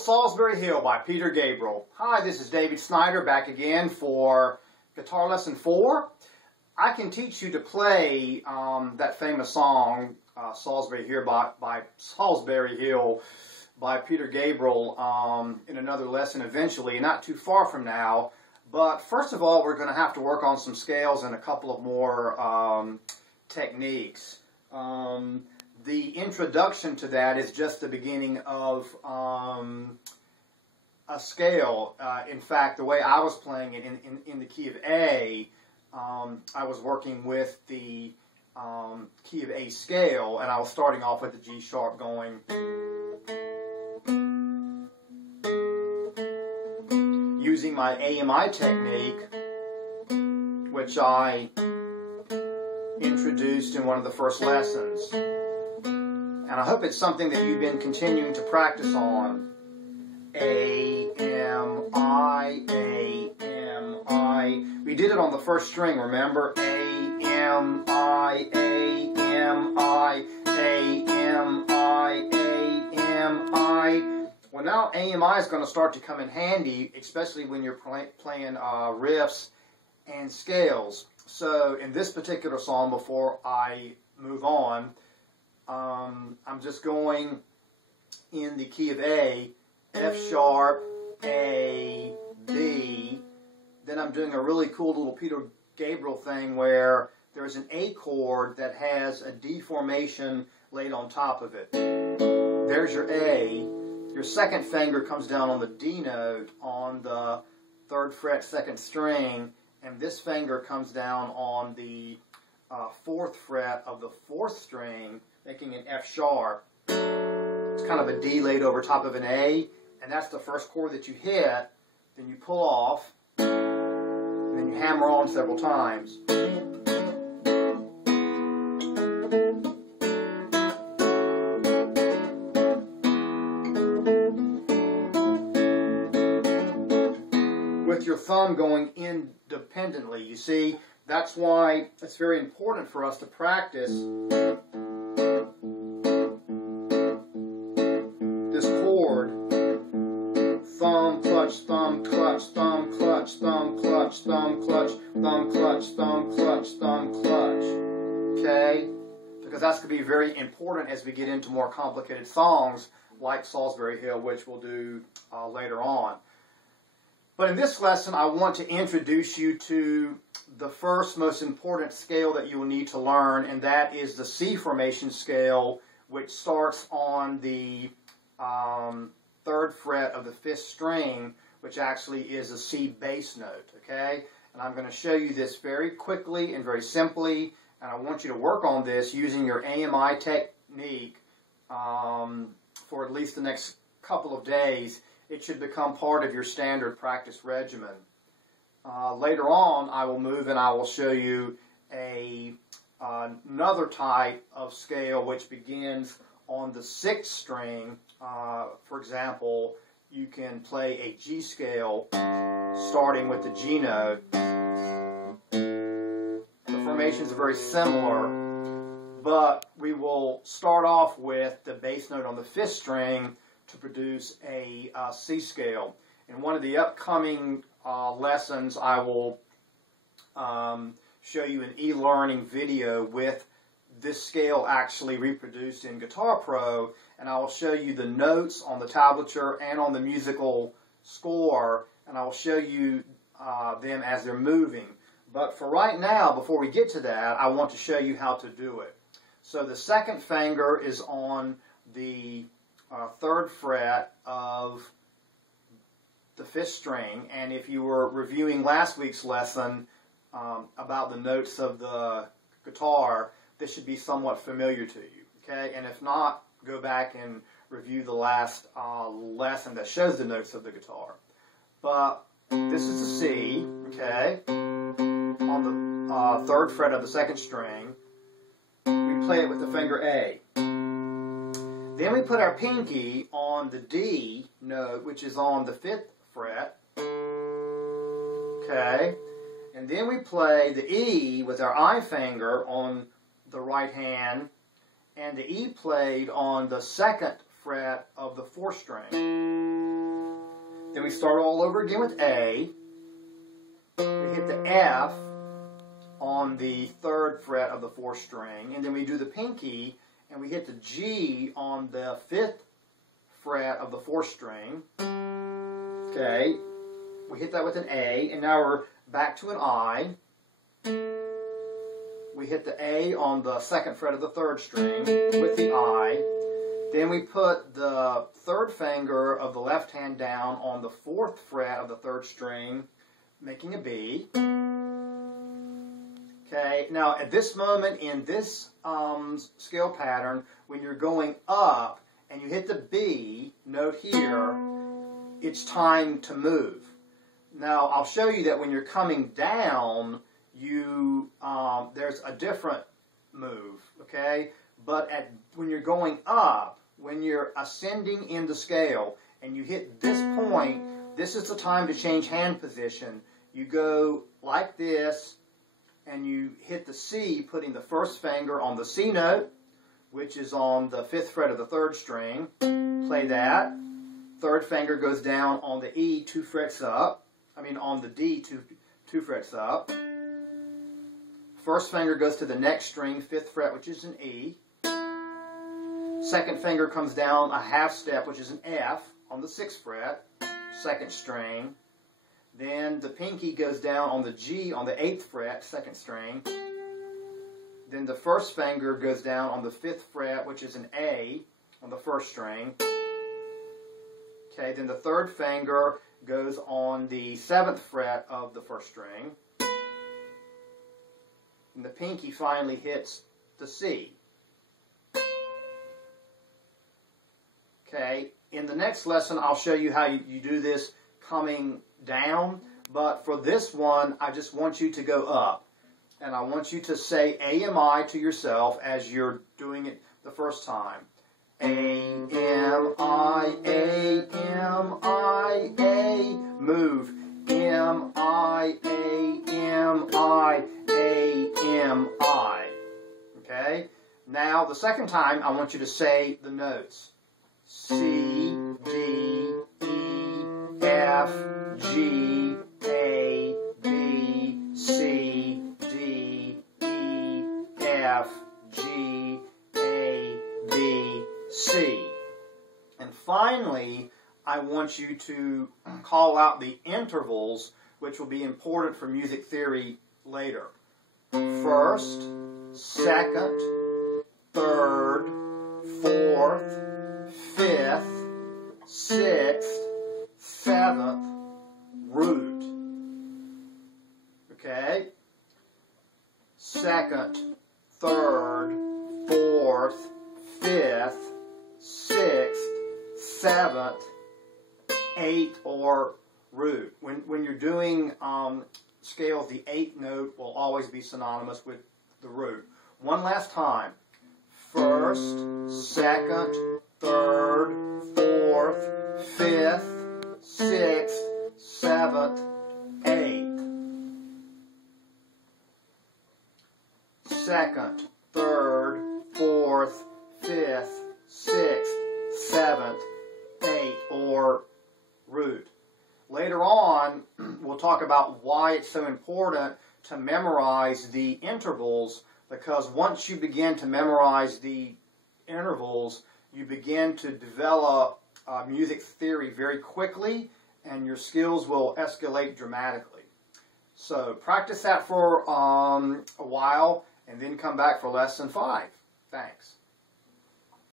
Salisbury Hill by Peter Gabriel. Hi, this is David Snyder back again for Guitar Lesson 4. I can teach you to play that famous song, Salisbury Hill by Peter Gabriel in another lesson eventually, not too far from now. But first of all, we're going to have to work on some scales and a couple of more techniques. The introduction to that is just the beginning of a scale. In fact, the way I was playing it in the key of A, I was working with the key of A scale, and I was starting off with the G sharp going. Using my AMI technique, which I introduced in one of the first lessons. And I hope it's something that you've been continuing to practice on. A, M, I, A, M, I. We did it on the first string, remember? A, M, I, A, M, I, A, M, I, A, M, I. Well, now AMI is going to start to come in handy, especially when you're playing riffs and scales. So in this particular song, before I move on, I'm just going in the key of A, F sharp, A, B. Then I'm doing a really cool little Peter Gabriel thing where there's an A chord that has a D formation laid on top of it. There's your A. Your second finger comes down on the D note on the 3rd fret, 2nd string, and this finger comes down on the 4th fret of the 4th string, making an F sharp. It's kind of a D laid over top of an A, and that's the first chord that you hit. Then you pull off, and then you hammer on several times. With your thumb going independently, you see, that's why it's very important for us to practice this chord. Thumb, clutch, thumb, clutch, thumb, clutch, thumb, clutch, thumb, clutch, thumb, clutch, thumb, clutch, thumb, clutch. Okay? Because that's going to be very important as we get into more complicated songs like Salisbury Hill, which we'll do later on. But in this lesson, I want to introduce you to the first most important scale that you will need to learn, and that is the C formation scale, which starts on the 3rd fret of the 5th string, which actually is a C bass note, okay? And I'm going to show you this very quickly and very simply, and I want you to work on this using your AMI technique for at least the next couple of days. It should become part of your standard practice regimen. Later on, I will move and I will show you another type of scale which begins on the 6th string. For example, you can play a G scale starting with the G note. The formations are very similar, but we will start off with the bass note on the 5th string to produce a C scale. In one of the upcoming lessons, I will show you an e-learning video with this scale actually reproduced in Guitar Pro, and I will show you the notes on the tablature and on the musical score, and I will show you them as they're moving. But for right now, before we get to that, I want to show you how to do it. So the 2nd finger is on the 3rd fret of the 5th string, and if you were reviewing last week's lesson about the notes of the guitar, this should be somewhat familiar to you, okay? And if not, go back and review the last lesson that shows the notes of the guitar. But this is a C, okay, on the 3rd fret of the 2nd string. We play it with the finger A. Then we put our pinky on the D note, which is on the 5th fret. Okay. And then we play the E with our I finger on the right hand, and the E played on the 2nd fret of the 4th string. Then we start all over again with A. We hit the F on the 3rd fret of the 4th string, and then we do the pinky, and we hit the G on the 5th fret of the 4th string. Okay, we hit that with an A, and now we're back to an I. We hit the A on the 2nd fret of the 3rd string with the I. Then we put the 3rd finger of the left hand down on the 4th fret of the 3rd string, making a B. Okay, now at this moment in this scale pattern, when you're going up and you hit the B note here, it's time to move. Now I'll show you that when you're coming down, there's a different move, okay? But when you're going up, when you're ascending in the scale and you hit this point, this is the time to change hand position. You go like this and you hit the C, putting the 1st finger on the C note, which is on the 5th fret of the 3rd string. Play that. 3rd finger goes down on the E 2 frets up. On the D 2 frets up. 1st finger goes to the next string, 5th fret, which is an E. 2nd finger comes down a 1/2 step, which is an F, on the 6th fret, 2nd string. Then the pinky goes down on the G on the 8th fret, 2nd string. Then the 1st finger goes down on the 5th fret, which is an A, on the 1st string. Okay, then the 3rd finger goes on the 7th fret of the 1st string. And the pinky finally hits the C. Okay, in the next lesson I'll show you how you do this coming down, but for this one I just want you to go up. And I want you to say AMI to yourself as you're doing it the first time. A-M-I, A-M-I, A, move. M-I, A-M-I, A-M-I. Okay? Now, the second time, I want you to say the notes. C, D, E, F, G, A, B, C, D, E, F, G, A, B, C. And finally, I want you to call out the intervals, which will be important for music theory later. 1st, 2nd, 3rd, 4th, 5th, 6th, 7th, root. Okay? 2nd, 3rd, 4th, 5th, 6th, 7th, 8th, or root. When you're doing scales, the 8th note will always be synonymous with the root. One last time. 1st, 2nd, 3rd, 4th, 5th, 6th, 7th, 8th. 2nd, 3rd, 4th, 5th, 6th, 7th, 8th, or root. Later on, we'll talk about why it's so important to memorize the intervals, because once you begin to memorize the intervals, you begin to develop music theory very quickly, and your skills will escalate dramatically. So practice that for a while, and then come back for lesson 5. Thanks.